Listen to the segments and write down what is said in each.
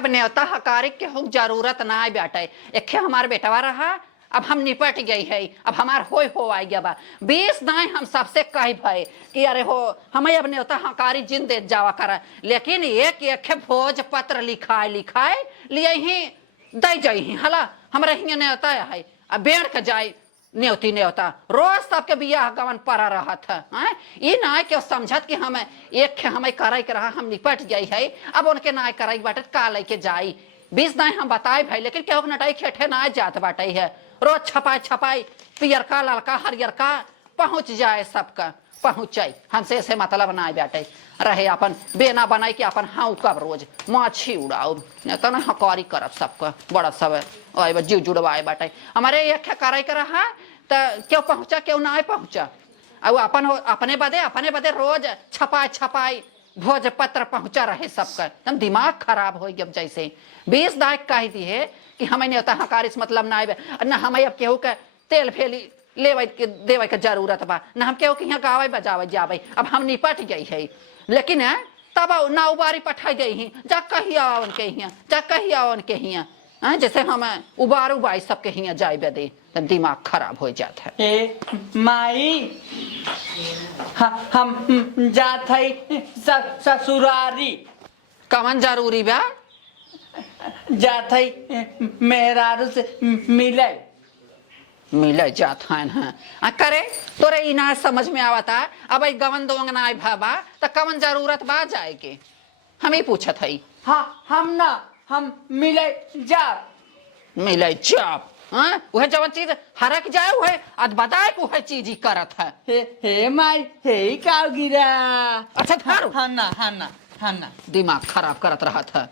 अब न्योता हकारी के हो जरूरत ना है बेटा। एक हमार बेटवा रहा, अब हम निपट गई है, अब हमार हो आई गया बा 20 नहीं हम सबसे कही भाई कि अरे हो हमें अब न्योता हकारी जिन दे जावा करा, लेकिन एक एक भोज पत्र लिखाए लिए ही दे जाई हला हमरा हिंगे न्योता है। अब बेड़ के जाए न्योता रोज सबके बियाह गवन पड़ा रहा था। ये ना क्यों समझत कि हमें एक हमें करे के रहा हम निपट गई है, अब उनके ना करे बाटे का लेके जाई 20 नहीं हम बताए भाई, लेकिन केहू नटाई खेठे ना जात बाटे है। रोज छपाई पियरका लड़का हरियरका पहुंच जाए, सबका पहुंचाई हमसे ऐसे मतलब ना बाटे रहे अपन बेना बनाई के अपन हाँ कब रोज माछी उड़ाओ तो ना हकारी करब सबका बड़ा सब जीव जुड़वाए बाटे। हमारे एक करे के रहा तो क्यों पहुंचा क्यों ना पहुंचा, अब अपन अपने बदे रोज छपाई भोज पत्र पहुंचा रहे सबका, एकदम दिमाग खराब हो गया। जैसे 20 दायक कह दी है कि हमें नहीं होता हकारिस मतलब ना ना हमें अब केहू के तेल फेली लेवे के देवे के जरूरत बा, ना हम केहू के यहाँ गावे बजावे जावे, अब हम निपट गई है। लेकिन तब ना उबारी पठाई गई ही जा कहिया उनके यहाँ जा कहिया उनके यहाँ जैसे हम उबाई सबके यहाँ जाए बदे तब दिमाग खराब हो जाता है। माई हम जात है ससुरारी कवन जरूरी बा जात है मेहरारू से मिले जात है करे तोरे ई ना समझ में आवता। अब गवन दोंग ना भाबा तो कवन जरूरत बा जाए के हम ही पूछत है। हाँ हम मिले जाप वह जवन चीज हरक जाए वह अद बताए वह चीज ही करत है। हे माई हे का गिरा अच्छा थारू हाँ ना दिमाग खराब करत रहा था।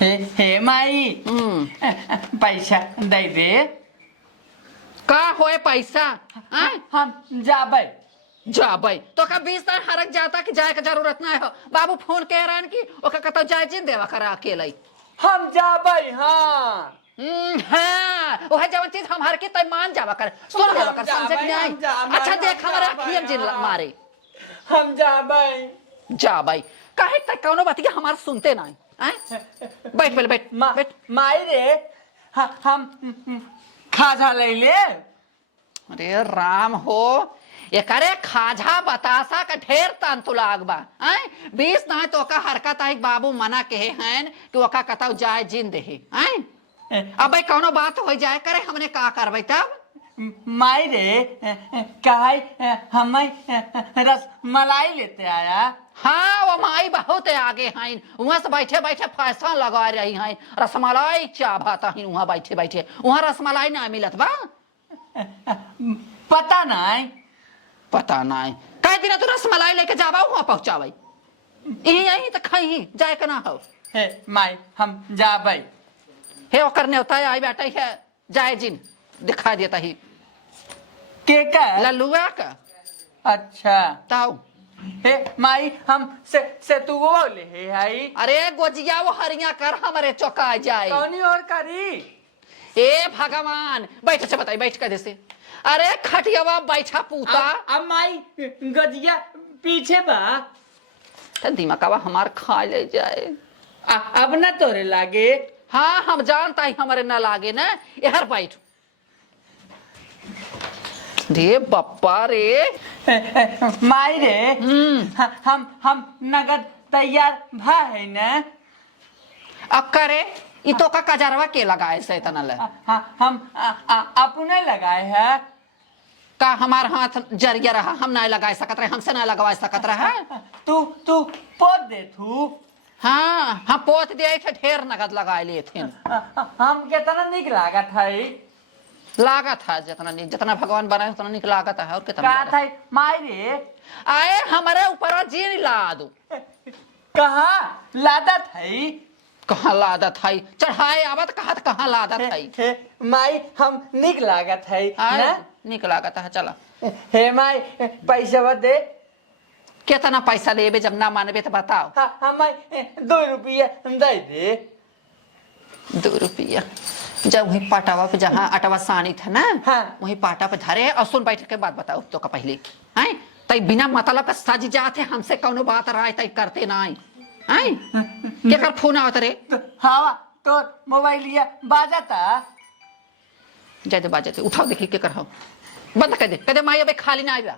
हे माई पैसा दे दे का होए पैसा हम जाबै तो का 20 दिन हरक जाता कि जाए के जरूरत ना हो। बाबू फोन कह रहा है कि ओका कतो जाए जिन देवा करा अकेले हम जाबै। हाँ हाँ वह जवन चीज हम हर के तय मान जावा कर सुन जावा कर समझ नहीं आई। अच्छा देख हमारा अखियन जिन मारे हम जाबै काहे तक कोनो बात के हमार सुनते ना बैठ पहले बैठ माई रे हम खाजा ले ले। अरे राम हो एकरे खाजा बतासा का ढेर तंतुलाग बा 20 ना तो का हरकत आई बाबू मना कहे हैं कि ओका कताऊ जाए जिन देहे अब कौनो बात हो जाए करे हमने का करबै तब माई रे काहे हमें रस मलाई लेते आया। हाँ वो माई बहुत आगे हैं वहां से बैठे फैशन लगा रही हैं रसमलाई चाहता है वहां बैठे वहां रसमलाई ना मिलत बा पता नहीं कह दिन तू रसमलाई लेके जावा वहां पहुंचावे यही तो खही जाए के ना हो। हे माई हम जाबै हे ओकर न्योता आई बैठे है जाए जिन दिखा देता ही के का लल्लुआ का। अच्छा ताऊ हे माई हम से तू बोले हे हाई अरे गोजिया वो हरिया कर हमारे चौका जाए कौनी और करी ए भगवान बैठ से बताई बैठ कर जैसे अरे खटियावा बैठा पूता अब माई गजिया पीछे बा दिमागवा हमार खा ले जाए अब ना तोरे लागे। हाँ हम जानता ही हमारे ना लागे ना यार बैठ रे बप्पा रे माई रे हम नगद तैयार भा है ना अब करे ये तो का कजरवा के लगाए से इतना ले हम अपने लगाए है का हमार हाथ जरिया रहा हम ना लगा सकत रहे हमसे ना लगवा सकत रहा तू पोत दे तू। हाँ हम पोत दिए थे ढेर नगद लगाए लिए थे हम कितना निक लागत है जितना भगवान बनाए उतना निक लागत है। और कितना था माई रे आए हमारे ऊपर जी ला दो कहा लादत है कहाँ लादत है चढ़ाए आवत कहाँ लादत है माई हम निक लागत है ना निक लागत है। चला हे माई पैसा दे कितना पैसा लेबे जब ना मानबे तो बताओ। हम 2 रुपया दे दे 2 रुपया जब वही पाटावा पे जहाँ अटवा सानी था ना वही पाटा पे धरे और सुन बैठ के बात बताओ तो का पहले हैं तई बिना मतलब का सज जाते हमसे कौनो बात राय तई करते ना आई के कर फोन आवत रे हाँ तो मोबाइल लिया बाजा था जाते बाजाते उठाओ देखी के कर हो बंद कर दे कदे माई अबे खाली ना आइबा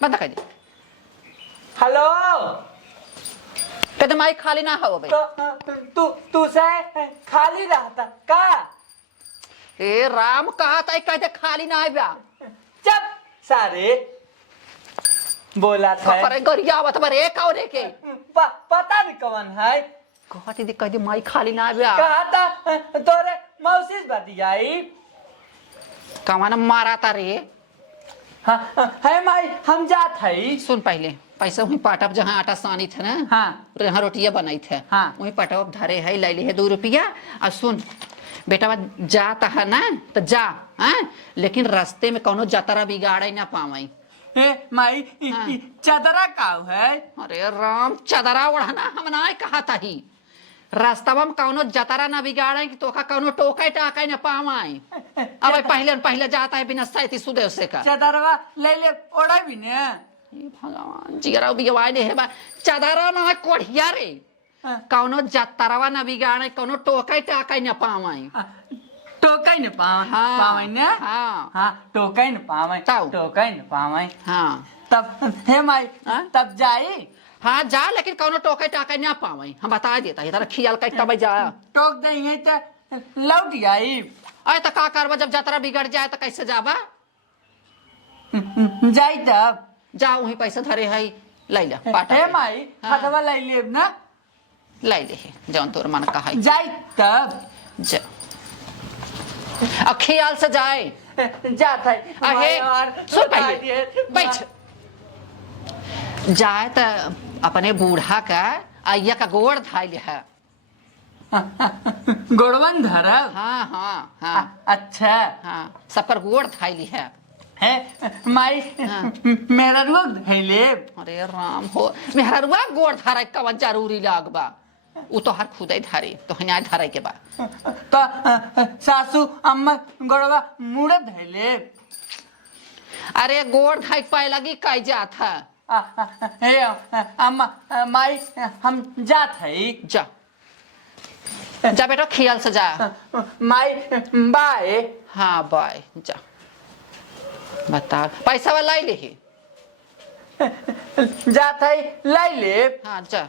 बंद कर दे हेलो कदे माई खाली ना हो अबे तो तू से खाली रहता का ए राम कहा था कदे खाली ना आइबा जब सारे बोला था करे गरियावत बरे कौने के पता नहीं कौन है कहती दे कदे माई खाली ना आइबा कहा था तोरे मौसी बतियाई कमाना मारा था रे हाँ है माई हम जात है सुन पहले पैसा वही पाटप जहाँ आटा सानी थे ना हाँ यहाँ रोटियां बनाई थे हाँ वही पाटप धरे है ले ली है 2 रुपया और सुन बेटा जाता है ना तो जा हाँ लेकिन रास्ते में कोनो जतरा बिगाड़े ना पावई ए माई हाँ। चदरा काऊ है अरे राम चदरा ओढ़ना हम ना कहा था ही रास्ता में कौनो जतरा ना बिगाड़े कि तोका कौनो टोके टाके ना पावई अब पहले जाता है बिना सैती सुदेव से का चदरवा ले ले ओढ़ा भी ने भगवान जिगरा बिगवाई दे है बा चदरा ना कोढ़िया रे कौनो जतरवा ना बिगाड़े कौनो टोके टाके ना पावई टोकाई न पावे हाँ, पावे ने हाँ हाँ टोकाई न पावे ताऊ। टोकाई न पावे हाँ तब हे माई हाँ? तब जाई हाँ जा लेकिन कौनो टोके टाके ना पावई हम बता देता है इधर खियाल का तब जा टोक देंगे तो लौट आई अरे तो का करबा जब जतरा बिगड़ जाए तो कैसे जाबा जाई तब जा वही पैसा धरे है ले जा पाटा हे ले। माई हाँ। हथवा ले लेब ना ले ले जौन तोर मन का है जाई तब जा ख्याल से जाए जात है अहे सुन पहले बैठ जाए तो अपने बूढ़ा का आइया का गोड़ धाइल है गोड़वन धरब हाँ हाँ हाँ अच्छा हाँ सबकर गोड़ धाइल है माई हाँ। मेरा लोग धैले अरे राम हो मेहरुआ गोड़ धारे कवन जरूरी लागबा उ तो हर खुदे धारे तो हन्या धारे के बा तो सासू अम्मा गोड़वा मुड़े धैले अरे गोड़ धाई पाए लगी कई जात है हे अम्मा माई हम जात है जा जा बेटा ख्याल से जा माई बाय हाँ बाय जा बता पैसा वाला ले ही जात है लाई ले हाँ जा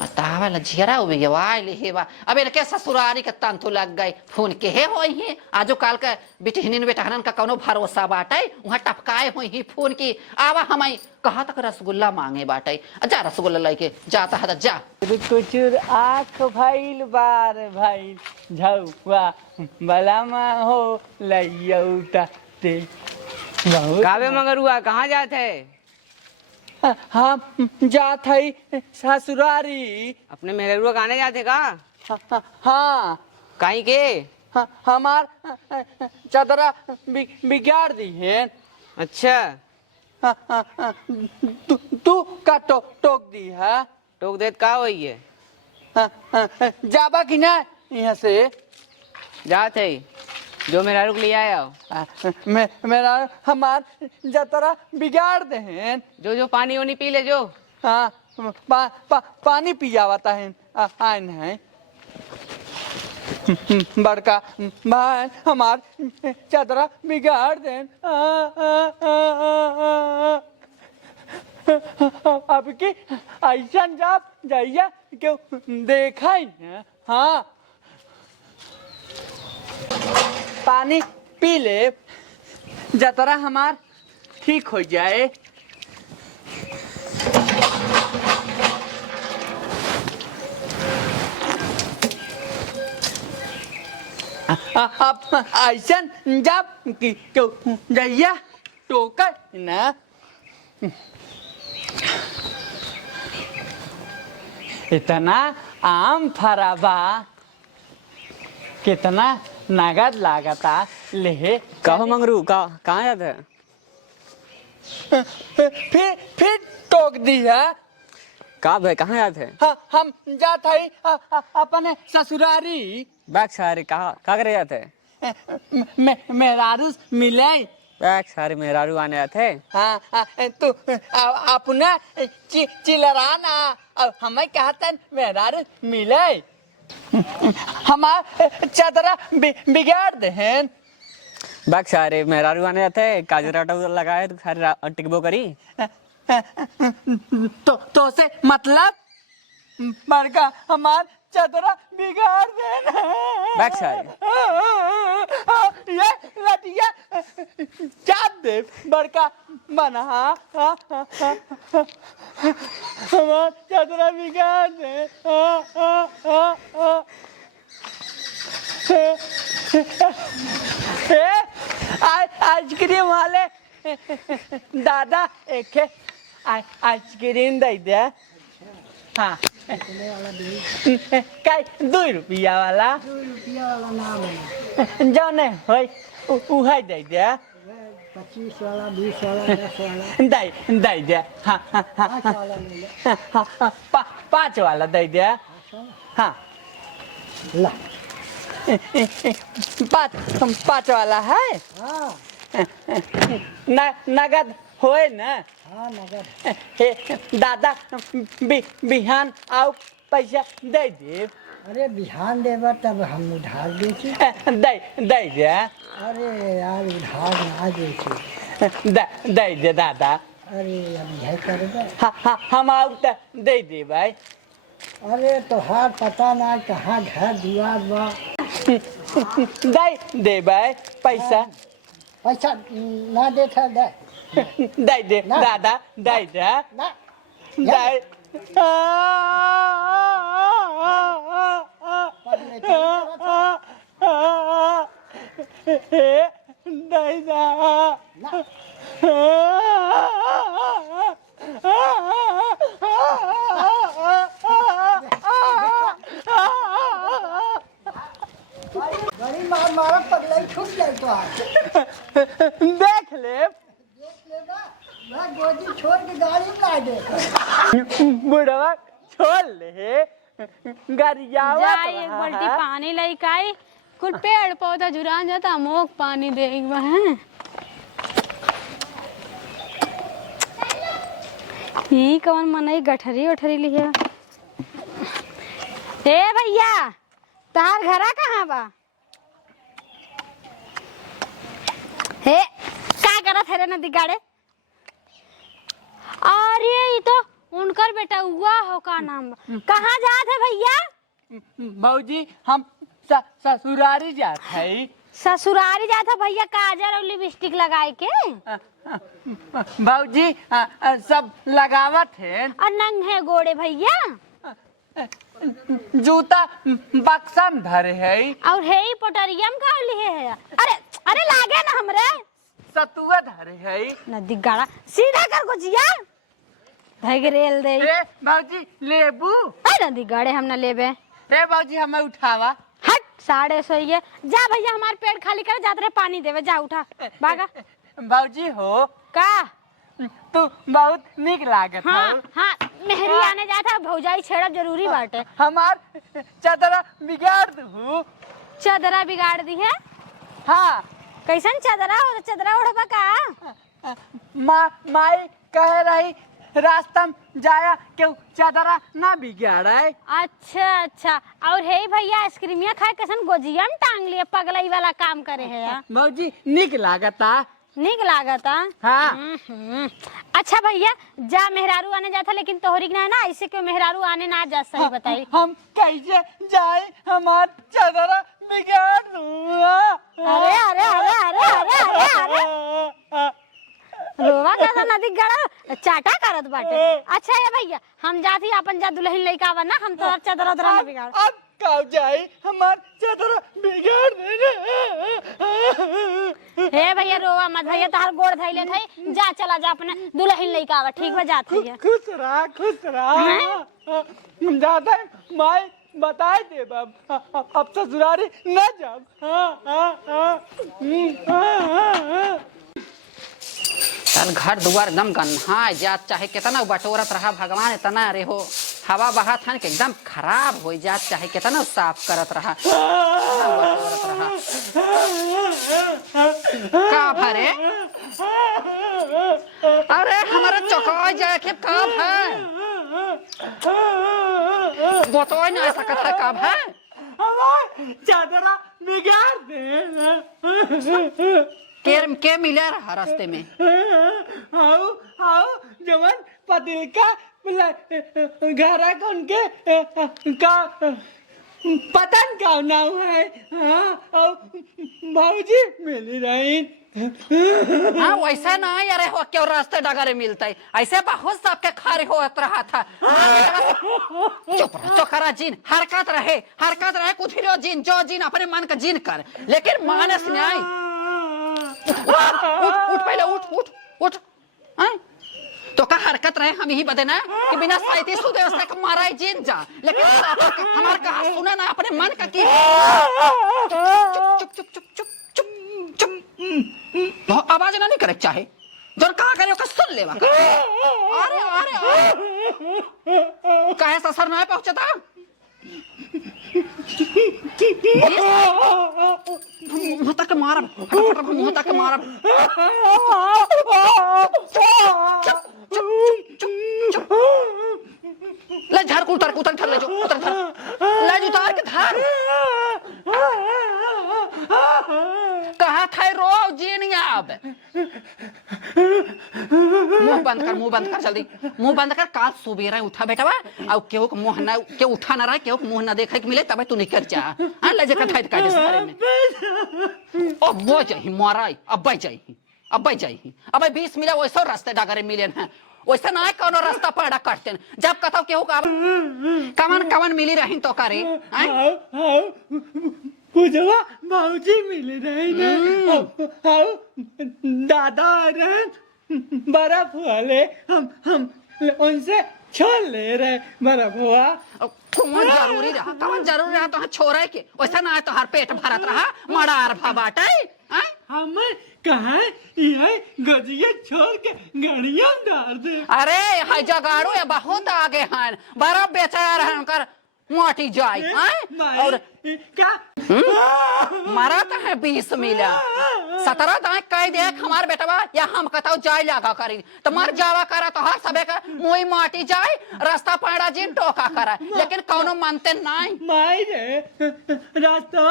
बतावा ला झियरा उबे गवाई ले हे बा अबे के ससुरारी का तंतु लग गई फोन के हे होई है आजो काल का बिटहनिन बेटहनन का कोनो भरोसा बाटे वहां टपकाए होई ही फोन की आवा हमाई कहा तक रसगुल्ला मांगे बाटे जा रसगुल्ला लेके जाता है जा कुचुर आँख भइल बार भइल झौवा बलामा हो लइयौता ते कावे मंगरुआ कहाँ जाते है हम जात है ससुरारी अपने मेहरुआ गाने जाते का हाँ कहीं के हमार चदरा बिगाड़ दी है अच्छा तू का टोक दी है टोक देत का होई है जाबा कि ना यहाँ से जाते है जो मेरा रुक लिया आओ मेरा हमार जतरा बिगाड़ दे हैं जो पानी वानी पी ले जो हाँ पानी पियावता है आइन है बड़का भाई हमार चदरा बिगाड़ दे अब की ऐसा जाप जाइया क्यों देखा ही है हाँ पानी पी ले जतरा हमार ठीक हो जाए अब ऐसा जब कि क्यों जइया टोकर ना इतना आम फराबा कितना नगद लागता ले कहो मंगरू कहाँ जाते है फिर टोक दी है का भाई कहाँ जाते है हाँ, हम जात है अपने ससुरारी बैग सारे कहाँ करे जाते है मेहरारू मिले बैग सारे मेहरारू आने थे। हाँ तू अपना चिलराना अब हमें कहते मेहरारू मिले हमार चादरा बिगाड़ दे हैं। बैग सारे मेहरारू आने थे, काजरा लगाए तो सारे टिकबो करी। तो से मतलब बड़का हमार चादरा बिगाड़ देना। बैग सारे ये लटिया चाप दे बड़का बना हमार चादरा बिगाड़ दे। आइसक्रीम वाले दादा एक आइसक्रीम दे दे। हाँ काय 2 रुपया वाला नाम है जो नहीं हो है दे दे। 25 वाला 20 वाला 10 वाला दे दे। हाँ 5 वाला ले ले। 5 वाला दे दे। हाँ ला 5 वाला है। हाँ नगद होए ना। हाँ नगद दादा बिहान आओ पैसा दे दे। अरे बिहान देवा तब हम उधार बेची। दे दे। अरे यार उधार ना बेची। दे दे दादा। अरे अब यह कर दे। हाँ हम आओ तो दे दे भाई। अरे तोहार पता ना कहाँ घर दुआर बा। दे भाई पैसा। पैसा ना दे था दे दे दादा दे दे। ना दे बड़ी मार मारा पगलाई छूट जाए तो आज देख ले देख लेना मैं गोदी छोड़ के गाड़ी में ला दे। बुढ़वा छोड़ ले गरियावा जाए एक बाल्टी पानी लई काई कुल पेड़ पौधा जुरान जाता मोक पानी दे एक बार हैं। यही कौन मनई गठरी उठरी लिया। ए भैया तार घरा कहाँ बा? हे का करत है रे नदी गाड़े? अरे ये तो उनकर बेटा हुआ हो का नाम बा? कहाँ जात है भैया? भौजी हम ससुरारी जात है। ससुरारी जाता भैया काजल और लिपस्टिक लगाए के भौजी सब लगावत है। और नंगे गोड़े भैया जूता बक्सा में धरे है। और हे पोटरियम का लिए है। अरे अरे लागे ना हमरे सतुआ धरे है। नदी गाड़ा सीधा कर को जिया धगरेल दे। ए भौजी लेबू। अरे नदी गाड़े हम ना लेबे। ए भौजी हमें उठावा। हट 150 ये जा भैया हमार पेट खाली कर जात रे पानी देवे जा उठा भागा। भौजी हो का तू बहुत निक लागत है। हाँ हाँ मेहरी आने जाता भौजाई छेड़ब जरूरी बाटे। हमार चादरा बिगाड़ दू। चादरा बिगाड़ दी है। हाँ कैसन चादरा हो? चादरा ओढ़बा का? माई कह रही रास्ता में जाया क्यों चादरा ना बिगाड़े। अच्छा अच्छा और हे भैया आइसक्रीमिया खाए कैसन गोजिया में टांग लिए पगलई वाला काम करे है यार। भौजी निक लागता। निक लागता। हाँ अच्छा भैया जा मेहरारू आने जाता लेकिन तोहरी ना है ना ऐसे क्यों मेहरारू आने ना जा सही बताई। हम कैसे जाए हमार चादरा बिगाड़ दू। अरे अरे अरे अरे अरे अरे अरे रोवा कैसा नदी गड़ा चाटा करत बाटे। अच्छा है भैया हम जाती अपन जा दुल्हन लइका बना हम तो चादर उधर ना बिगाड़। अब कब जाए हमार चादरा बिगाड़ देने। हे भैया रोवा मत भैया तोहर गोड़ धइले थई जा चला जा अपने दुल्हन लइका बा ठीक बा जात है। खुश रहा जाता है माई बताए दे अब ससुरारी न जाओ। चल घर दुआर एकदम गन्हा जात चाहे कितना बटोरत रहा भगवान इतना रे हो हवा बहा था कि एकदम खराब हो जात, चाहे कितना साफ करत रहा का भरे। अरे हमारा चौका जाए के कब है वो तो नहीं सकता है कब है। चादरा बिगाड़ दे के मिले रहा रास्ते में। आओ आओ जवन पतिल का घर है उनके का पतन का नाम है। हाँ भाजी मिल रही। हाँ वैसा ना यार हो क्यों रास्ते डगरे मिलता है, ऐसे बहुत सबके खारे हो रहा था। चुप रह चौकरा जीन हरकत रहे कुछ भी जीन जो जीन अपने मन का जीन कर, लेकिन मानस न्याय उठ पहले उठ तो का हरकत रहे हम यही बदे ना कि बिना साइती सुधे उसका मारा ही जीन जा, लेकिन हमारे कहा सुना ना अपने मन का की। चुप आवाज ना नहीं करे चाहे जो कहा करे उसका सुन ले। अरे कहे ससुर ना पहुंचता मुंह तक मारब फटाफट मुंह तक मारब। चुप ले झाड़ को उतर ले जो उतर ले जो उतार के धार कहा था रो जीन अब मुंह बंद कर जल्दी मुंह बंद कर। काल सुबेरा उठा बेटा अब केहू के मुंह ना के उठा ना रहा, केहू के मुंह ना देखे के मिले तब तू निकल जा। हां ले जकर खाइत काटे सारे में अब वो जाई माराई अब जाई अब 20 मिले वैसे रास्ते डगरे मिले हैं, वैसे ना कोनो रास्ता पड़ा काटते जब कथो केहू का कवन मिली रही तो करे। पूजवा भाजी मिल रही ना दादा रहे बर्फ वाले हम उनसे छोड़ ले रहे बर्फ हुआ। कौन जरूरी रहा तो छोड़ा के वैसा ना तो हर पेट भरत रहा मड़ार बाटे। हम कहा ये गजिया छोड़ के गाड़ियां डाल दे। अरे हाय जगाड़ो ये बहुत आगे हैं बर्फ बेचा रहे उनकर मोटी जाए और क्या मारा तो है 20 मिला 17 दाएं कह देख हमार बेटवा या हम कताऊ जाए लगा करी तो मर जावा करा तो हर सबे का मुई माटी जाए रास्ता पड़ा जी टोका करा, लेकिन कौनो मानते नहीं। माई रे रास्ता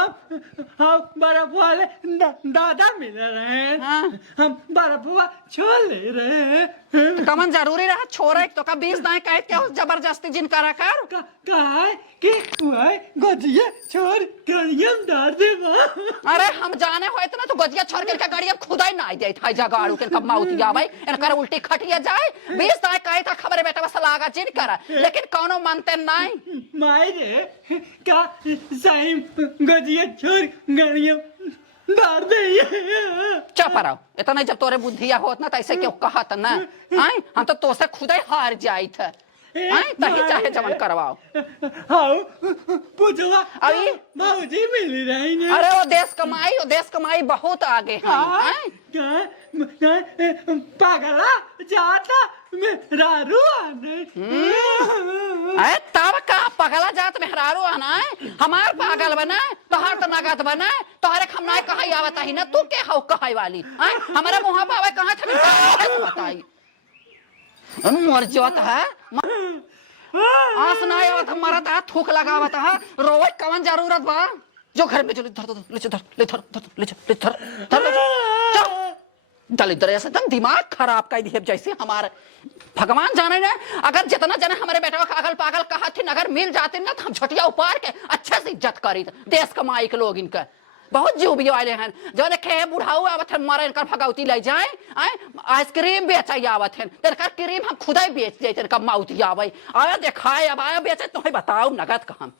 हम बर्फ वाले दादा मिल रहे हैं। हम बर्फ छोड़ ले रहे हैं। कमन जरूरी रहा छोड़ा तो का 20 दाएं कह के जबरदस्ती जिन करा कर कहा कि गजिया छोड़ गाड़ियां डाल दे। अरे हम जाने हो इतना तो गजिया छोड़ के गाड़ियां खुदाई ना जाए था जगाड़ू के कब माउत जावे इनकर उल्टी खटिया जाए 20 दाएं कहे था खबर बेटा बस लागा जिन करा, लेकिन कौनो मानते नहीं। माई रे का सही गजिया छोड़ गाड़ियां डाल दे। चुप रहो इतना जब तोरे बुद्धिया होत ना तैसे क्यों कहत ना हम तो तोसे खुदाई हार जाई थे तही चाहे जवन करवाओ। पूछवा अभी भाजी मिल रही है। अरे वो देश कमाई बहुत आगे है। पागला जाता मेहरारू आने। अरे तब का पगला जात मेहरारू आना है हमार पागल बना तोहार तो नगद बना तोहरे खमनाए कहा आवत ही ना तू के हौ कहाई वाली हमारे मुंह पावे कहां था बताई मर जात है आस ना आवत हमारा ता थूक लगावत है रोवे कवन जरूरत बा जो घर में चल धर दलिद्र ऐसा एकदम दिमाग खराब कर दिए जैसे हमारे भगवान जाने ना अगर जितना जने हमारे बेटा का अगल पागल कहा थी अगर मिल जाते ना तो हम छोटिया उपार के अच्छे से इज्जत करी देश कमाई के लोग इनका बहुत जीव वाले हैं जो देखे बुढ़ाऊ आवत है मारा इनका भगवती ले जाए आइसक्रीम बेचा आवत है इनका क्रीम हम खुदा ही बेच देते इनका माउती आवे आया देखाए अब आया बेचे तुम्हें बताओ नगद का हम